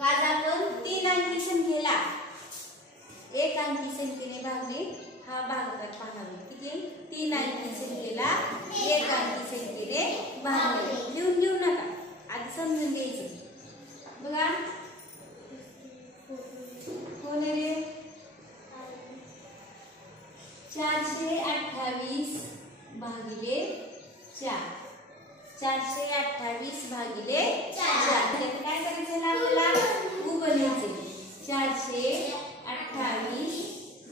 मग आज आपण 3 अंकी संख्येला 1 अंकी संख्येने भागणे हा भागाकार पाहणार. किती? 3 अंकी संख्येला 1 अंकी संख्येने भागणे. लिहून घेऊ नका, आधी समजून घ्यायचं. बघा कोण रे? 428 भागिले 4. 428 भागिले 4. काय करायचं आपल्याला? उभं 428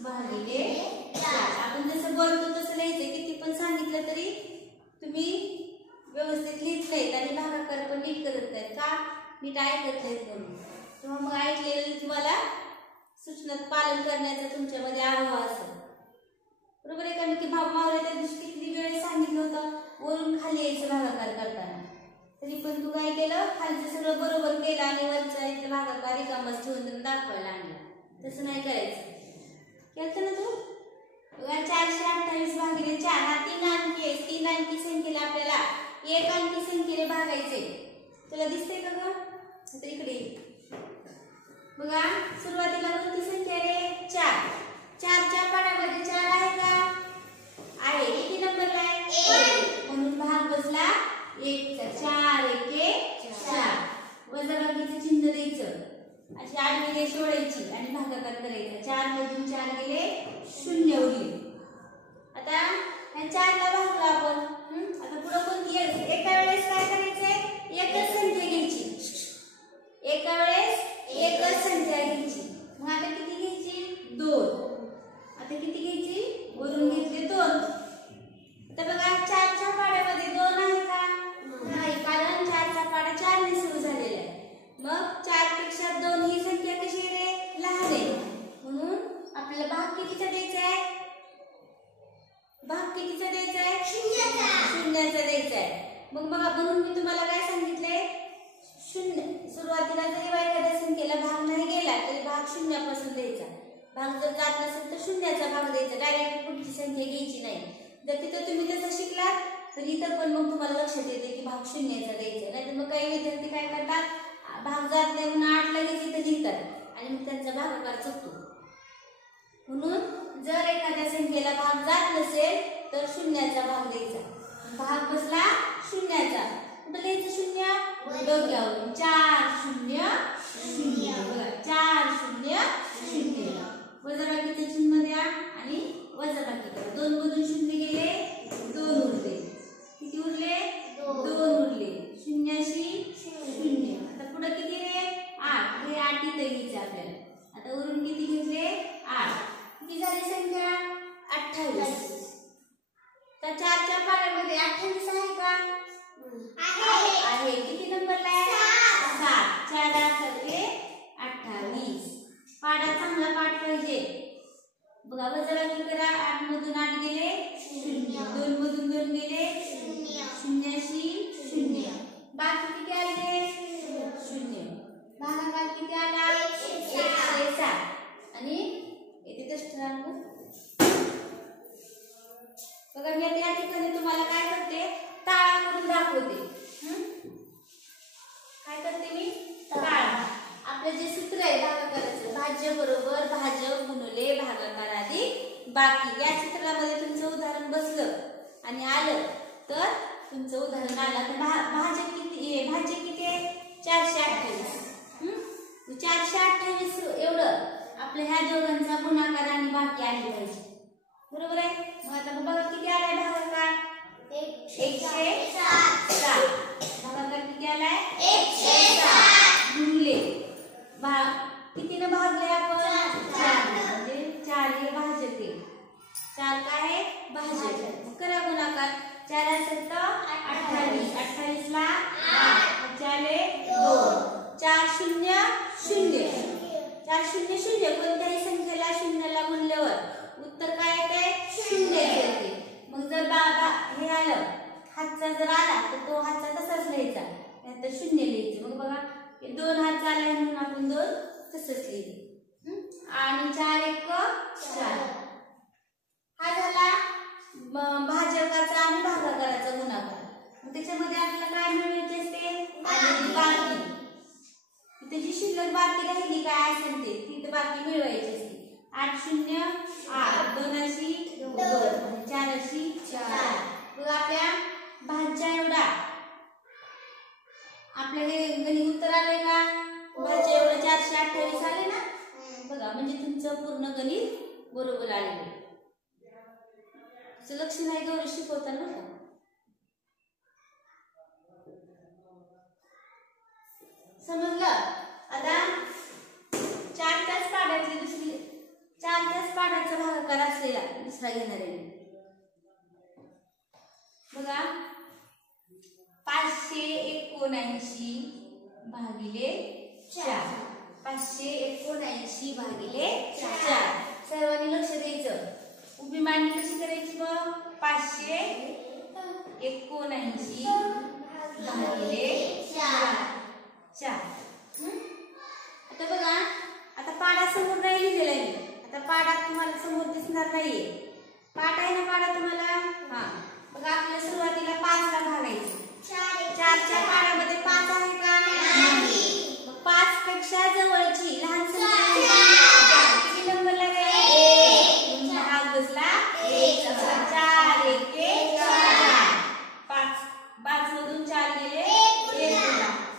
भागिले 4. आपण जसं बोलतो तसं लिहायचं. किती पण सांगितलं तरी तुम्ही व्यवस्थित लिहित नाहीत आणि भागाकार पण नीट करत नाहीत. का? नीट ऐकत नाहीत म्हणून. तेव्हा मग ऐकलेलं तुम्हाला सूचनात पालन करण्याचं तुमच्यामध्ये आव्हान असेल. बरोबर आहे का? मी की भाव मावळे त्या दिवशी किती वेळेस सांगितलं होतं वरून खाली यायचं भागाकार करताना. तरी पण तू काय केलं? खालचं सगळं बरोबर केलं आणि वरचा इथं भागाकार रिकामच ठेवून दाखवायला आणला. तसं नाही करायचं. केलं ना तू? 428 भागिले 4 हा 3 अंकी आहे. 3 अंकी संख्येला आपल्याला 1 अंकी संख्येने भागायचे. तुला दिसतंय का ग? आता इकडे बघा, सुरुवातीला कोणती संख्या आहे? 4. 4च्या पाड्यामध्ये 4 आहे का? आहे. किती नंबरला आहे? 1. म्हणून भाग बसला 1 चा. 4 1 4. वजाबाकीचं चिन्ह द्यायचं. अशी आडवी रेष ओढायची आणि भागाकार करायचा. 4 मधून 4 गेले, 0 उरले. आता ह्या 4ला भागलो आपण. आता पुढे कोणती? एका वेळेस काय करायचंय? एकच संख्या घ्यायची. एका वेळेस एकच संख्या घ्यायची. मग आता किती घ्यायची? 2. आता किती घ्यायची? वरून घेतले 2. आता बघा 4च्या पाड्यामध्ये 2 आहे का? नाही, कारण 4चा पाडा 4 ने सुरू झालेला आहे. मग 4 पेक्षा 2 ही संख्या कशी आहे? लहान आहे. म्हणून आपल्याला भाग कितीचा द्यायचा आहे? भाग कितीचा द्यायचा आहे? शून्याचा द्यायचा आहे. मग बघा, म्हणून मी तुम्हाला काय सांगितलंय? 0. सुरुवातीला जरी एखाद्या संख्येला भाग नाही गेला तरी भाग 0 पासून द्यायचा. भाग जर जात नसेल तर 0चा भाग द्यायचा. डायरेक्ट पुढची संख्या घ्यायची नाही. जर तिथं तुम्ही तसं शिकलात तर इथं पण मग तुम्हाला लक्षात येते की भाग 0चा द्यायचा. नाहीतर मग काही विद्यार्थी काय करतात? भाग जात नाही म्हणून 8 लगेच इथं लिहितात आणि मग त्यांचा भागाकार चुकतो. म्हणून जर एखाद्या संख्येला भाग जात नसेल तर 0चा भाग द्यायचा. भाग बसला 0चा. कुठं लिहायचं 0? डोक्यावरून. 4 0 0. बघा 4 0 0. वजाबाकीचं चिन्ह द्या आणि वजाबाकी करा. 2 मधून 0 गेले, 2 उरले. किती उरले? 2 उरले. 0 0. आता पुढे किती रे? 8. हे 8 इथं घ्यायचं आपल्याला. आता वरून किती घेतले? 8. किती झाली संख्या? 28. तर 4च्या पाड्यामध्ये 28 आहे का? आहे. किती नंबरला आहे? 7. 4 7 28. पाडा चांगला पाठ पाहिजे. बघा वजाबाकी करा. 8 मधून 8 गेले, 0. 2 मधून 2 गेले, 0 0. बाकी किती आले? 0. भागाकार किती आला? 107. आणि येथे दशकांक. बघा मी आता या ठिकाणी तुम्हाला काय करते? टाळा करून दाखवते. काय करते मी? टाळा. आपलं जे सूत्र आहे भागाकाराचं, भाज्य बरोबर भाजक गुणिले भागाकार अधिक बाकी. या सूत्रामध्ये तुमचं उदाहरण बसलं आणि आलं तर तुमचं उदाहरण आलं तर भाजक किती आहे? भाज्य किती आहे? 428. 428 एवढं आपल्या ह्या दोघांचा गुणाकार आणि बाकी आली पाहिजे. बरोबर आहे? मग आता बघा किती आलाय भागाकार? 107. भागाकार किती आलाय? 107 गुणिले कितीनं भागले आपण? 4. म्हणजे 4 हे भाजक आहे. 4 काय आहे? भाजक. करा गुणाकार. 4 असेल तर 28. 28 ला 8 आले 2. 4 0 0. 4 0 0. कोणत्याही संख्येला 0ला गुणल्यावर उत्तर काय येते? 0 येते. मग जर हे आलं हातचा जर आला तर तो हातचा तसाच लिहायचा, नाहीतर 0 लिहायचं. मग बघा 2 हातचा आला म्हणून आपण 2 तसंच लिहिलं. आणि 4 1 4. हा झाला भाजकाचा आणि भागाकाराचा गुणाकार. त्याच्यामध्ये आपल्याला काय मिळवायचे असते? बाकी. त्याची शिल्लक बाकी राहिली काय असेल ते ती बाकी मिळवायची असते. 8 0 8 2 अशी 2 4 अशी 4. बघा आपल्या भाज्या एवढा आपल्याला गणित उत्तर आले का? भाज्या एवढं 428 आले ना. बघा म्हणजे तुमचं पूर्ण गणित बरोबर आलेलं. लक्ष नाही गौरव शिकवताना का? समजलं? आता 4 तास पाड्यातली दुसरी 4 तास पाड्याचा भागाकार असलेला दुसरा घेणार आहे. बघा 579 भागिले 4. 579 भागिले 4. सर्वांनी लक्ष द्यायचं. उभी मांडणी कशी करायची मग? 579 भागिले 4. आता बघा आता पाडा समोर नाही लिहिलेला आहे. आता पाडा तुम्हाला समोर दिसणार नाहीये. पाठ आहे ना पाडा तुम्हाला? हा बघा आपल्याला सुरुवातीला 5 ला भागायचं. 4च्या पाड्यामध्ये 5 आहे का? नाही. मग 5 पेक्षा जवळची लहान संख्या किती नंबर लागेल? 1. भाग बसला 1. 4 1 4. 5 मधून 4 गेले 1.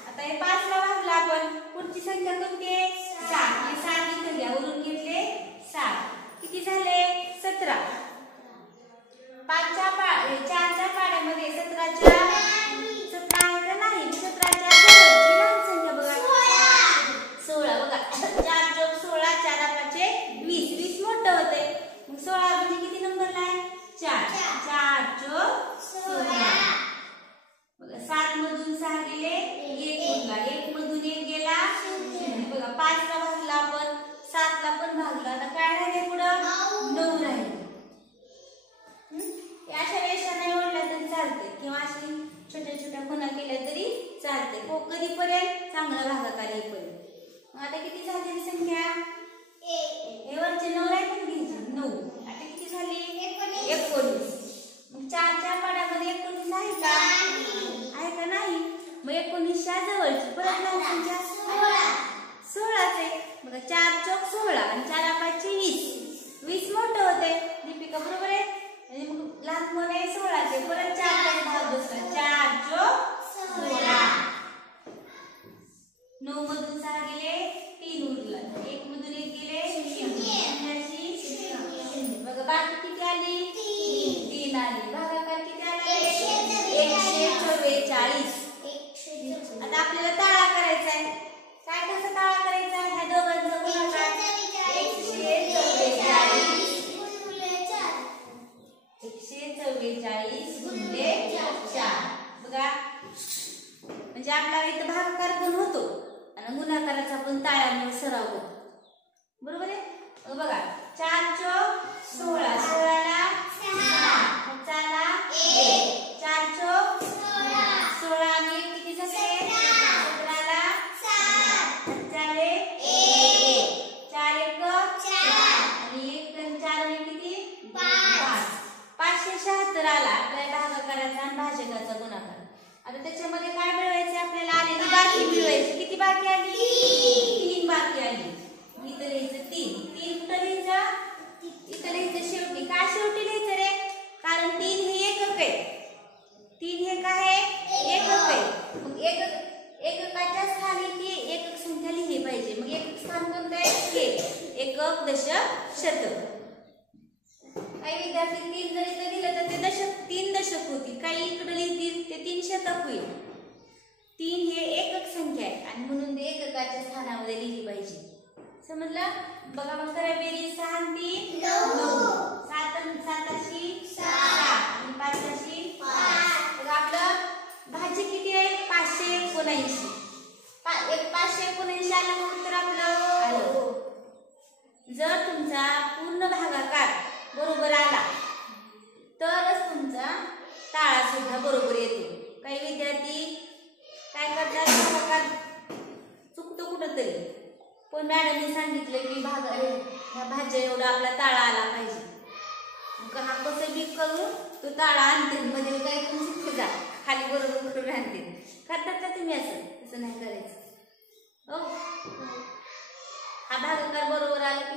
आता हे 5 ला भागला आपण. पुढची संख्या कोणती आहे? 7. हे 7 इथे घ्या वरून घेतले 7. किती झाले? 17. 4च्या पाड्यामध्ये 17च्या 17 आहे का नाही? 17च्या जवळची लहान संख्या बघा 16. बघा 4 जोग 16 4 5 20. 20 मोठं होते. मग 16 म्हणजे किती नंबरला आहे? 4. 4 जोग 16. बघा 7 मधून 6 गेले 1 उरला. 1 मधून 1 गेला 0. बघा 5 ला भागला आपण 7 ला पण भागला. आता काय राहिले पुढं? 9 राहिले. अशा रेषा नाही ओढल्या तरी चालते किंवा अशी छोट्या छोट्या खुणा केल्या तरी चालते. कधीपर्यंत? चांगला भागाकार येईपर्यंत. आता किती झाली संख्या? हे वरचे 9 राहिले घ्यायचे 9. आता किती झाली? 19. मग 4च्या पाड्यामध्ये 19 आहे का? आहे का नाही? मग 19च्या जवळची परत लहान संख्या 16 आहे. बघा 4 चौक 16 आणि 4 5 20. 20 मोठं होते. दीपिका बरोबर आहे. आणि मग लहान कोण आहे? 16 चे. परत 4 चा भाग बसला 4 चौक 16. 9 मधून 6 गेले 3 उरला. 1 मधून 1 गेले 0. बघा बाकी किती आली? 3 आली. भागाकार किती आले? 144. आता आपल्याला ताळा करायचा आहे. काय कसं ताळा करायचा आहे? ह्या दोघांचा गुणाकार 144 गुणिले 4. बघा म्हणजे आपला इथं भागाकार पण होतो आणि गुणाकाराचा पण ताळ्यामुळे सराव होतो. बरोबर आहे? बघा 4 चौक 16. 16 ला 6. 4 ला 1. 4 चौक 16 आणि 1 किती झाले? 17 ला 7. 4 1. 4 1 4 आणि 1 आणि 4 आणि किती? 5. 576 आला आपल्या भागाकाराचा आणि भाजकाचा गुणाकार. आता त्याच्यामध्ये काय मिळवायचे आपल्याला? आलेली बाकी मिळवायची. किती बाकी आली? 3 बाकी आली. इथं लिहायचं 3. 3 कुठं लिहायचं? इथं लिहायचं शेवटी. का शेवटी लिहायचं रे? कारण 3 हे एकक आहे. 3 हे काय आहे? एकक आहे. मग एककाच्या स्थानी ती एकक संख्या लिहिली पाहिजे. मग एकक स्थान कोणतं आहे? हे एकक दशक शतक. काही विद्यार्थी 3 जरी इथं लिहिलं तर ते दशक 3 दशक होतील. काही इकडे लिहितील ते 3 शतक होईल. 3 हे एकक संख्या आहे आणि म्हणून ते एककाच्या स्थानामध्ये लिहिली पाहिजे. समजलं? बघा मग करा बेरीज. 6 आणि 3 9. 7 अशी 7 आणि 5 अशी 5. बघा आपलं भाज्य किती आहे? 579. 579 आलं मग तर आपलं आलं. जर तुमचा पूर्ण भागाकार बरोबर आला तरच तुमचा ताळा सुद्धा बरोबर येतो. काही विद्यार्थी काय करतात? भागाकार चुकतो कुठंतरी. पण मॅडमने सांगितलं की ह्या भाज्या एवढा आपला ताळा आला पाहिजे. हा कसं बी करून तो ताळा आणते. मध्ये काही पण चुकतो जा खाली बरोबर करून आणते. करतात का तुम्ही असं? तसं नाही करायचं. हो हा भागाकार बरोबर आला